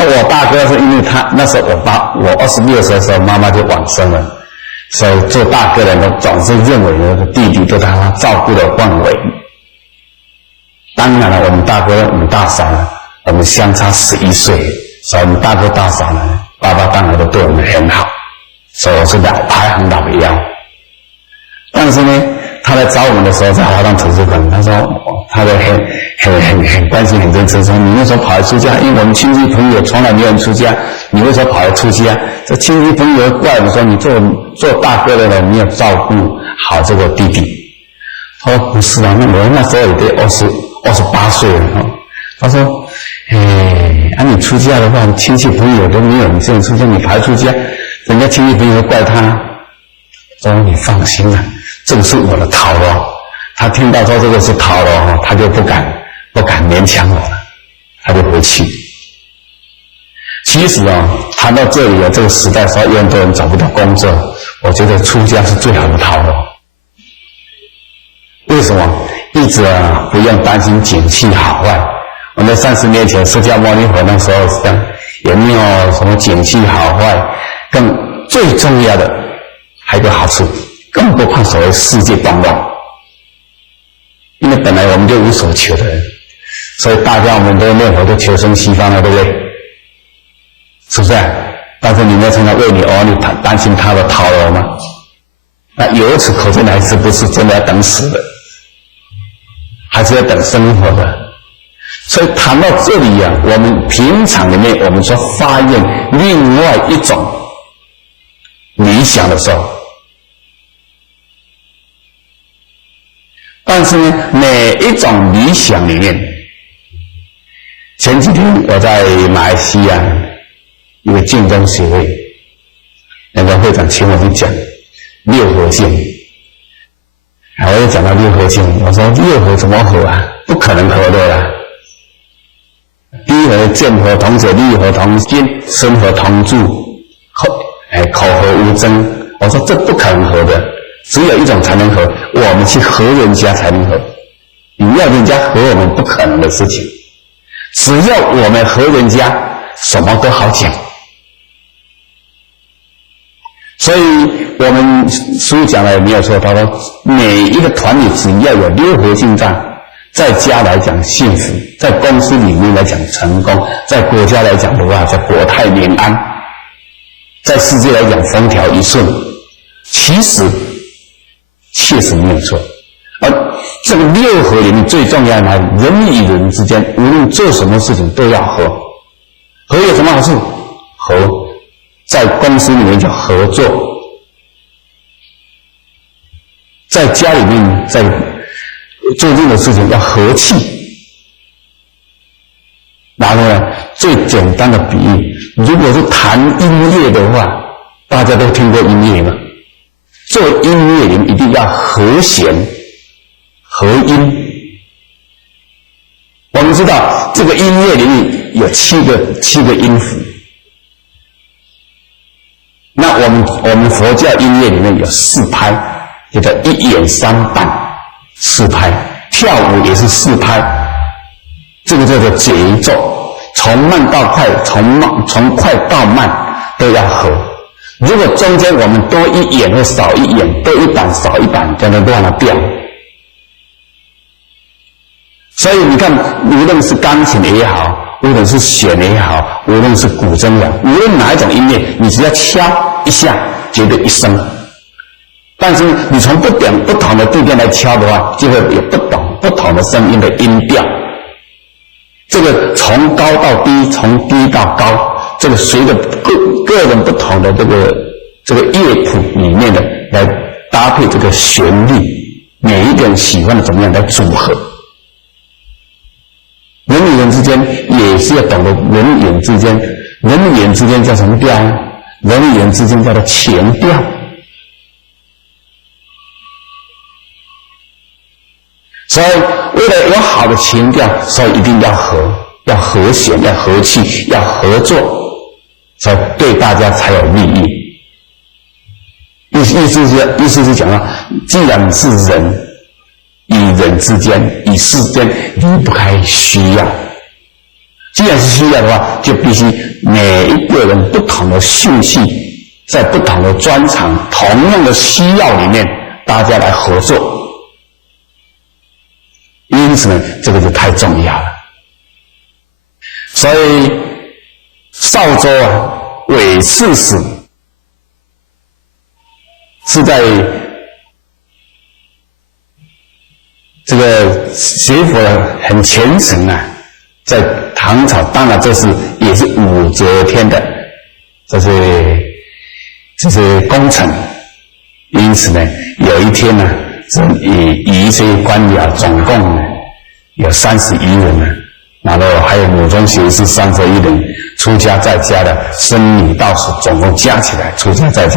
那我大哥是因为他那时候我26岁的时候，妈妈就往生了，所以做大哥的人总是认为那个弟弟都在他照顾的范围。当然了，我们大哥、我们大嫂呢，我们相差11岁，所以我们大哥大嫂呢，爸爸当然都对我们很好，所以我是排行老幺。但是呢，他来找我们的时候，在华东图书馆，他说他的很关心、很认真，说你那时候跑来出家，因为我们亲戚朋友从来没有人出家，你为什么跑来出家？这亲戚朋友怪我们说你做大哥的人没有照顾好这个弟弟。他说不是啊，我那时候也得28岁了。他说，你出家的话，亲戚朋友都没有你这样出家，你跑来出家，人家亲戚朋友怪他。说你放心啊，这个是我的套路。他听到说这个是套路，他就不敢勉强我了，他就回去。其实谈到这里这个时代说有很多人找不到工作，我觉得出家是最好的套路。为什么？一直不用担心景气好坏。我们30年前释迦牟尼佛那时候是这样，也没有什么景气好坏，最重要的还有一个好处，更不怕所谓世界动乱。因为本来我们就无所求的人，所以大家我们都念佛都求生西方了，对不对？是不是？但是你没有常常为你儿女担心他的逃儿吗？那由此可见，还是不是真的要等死的，还是要等生活的。所以谈到这里我们平常里面我们说发现另外一种理想的时候，但是呢，每一种理想里面，前几天我在马来西亚一个竞争协会，那个会长请我去讲六合敬，我就讲到六合敬，我说六合怎么合啊？不可能合的啦。一合见合同者，利合同心，身合同住，口合无争。我说这不可能合的，只有一种才能合，我们去合人家才能合。你要人家合我们不可能的事情，只要我们合人家，什么都好讲。所以我们书讲的也没有错，他说每一个团体只要有六合敬藏，在家来讲幸福，在公司里面来讲成功，在国家来讲的话叫国泰民安，在世界来讲风调雨顺。其实确实没有错，而这个六合里面最重要的，人与人之间无论做什么事情都要合。合有什么好处？合在公司里面叫合作，在家里面在做任何事情要和气。然后呢，最简单的比喻，如果是弹音乐的话，大家都听过音乐吗？做音乐里面一定要和弦合音。我们知道这个音乐里面有七个音符，那我们佛教音乐里面有4拍，叫做1眼3半，4拍。跳舞也是4拍，这个叫做节奏，从慢到快，从快到慢都要合。如果中间我们多1眼或少1眼，多1板少1板，这样乱了调。所以你看，无论是钢琴也好，无论是弦也好，无论是古筝也好，无论哪一种音乐，你只要敲一下，绝对一声。但是你从不同的地点来敲的话，就会有不同的声音的音调。这个从高到低，从低到高，这个随着个人不同的这个乐谱里面的来搭配这个旋律，每一个人喜欢的怎么样来组合。人与人之间也是要懂得人与人之间叫什么调呢？人与人之间叫做情调。所以为了有好的情调，所以一定要和谐，要和气，要合作，所以对大家才有利益。意思是讲既然是人，与人之间与世间离不开需要，既然是需要的话，就必须每一个人不同的兴趣，在不同的专长，同样的需要里面，大家来合作。因此呢，这个就太重要了。所以少州韦刺史是在这个学佛很虔诚啊，在唐朝当然这是也是武则天的这些功臣，因此呢，有一天呢，以一些官僚总共呢有31人呢，然后还有母中学士31人，出家在家的僧尼道士总共加起来出家在家